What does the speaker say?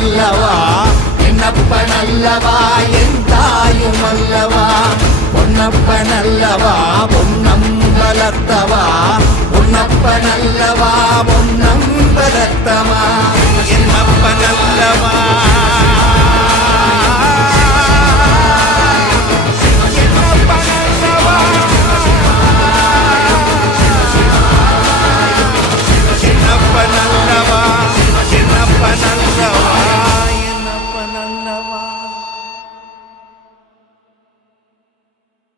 அல்லவா, என்னப்பன் அல்லவா, என் தாயும் அல்லவா, பொன்னப்பன் அல்லவா, பொன்னம்பலத்தவா, பொன்னப்பன் அல்லவா, பொன்னம்பலத்தவா, என்னப்பன் அல்லவா.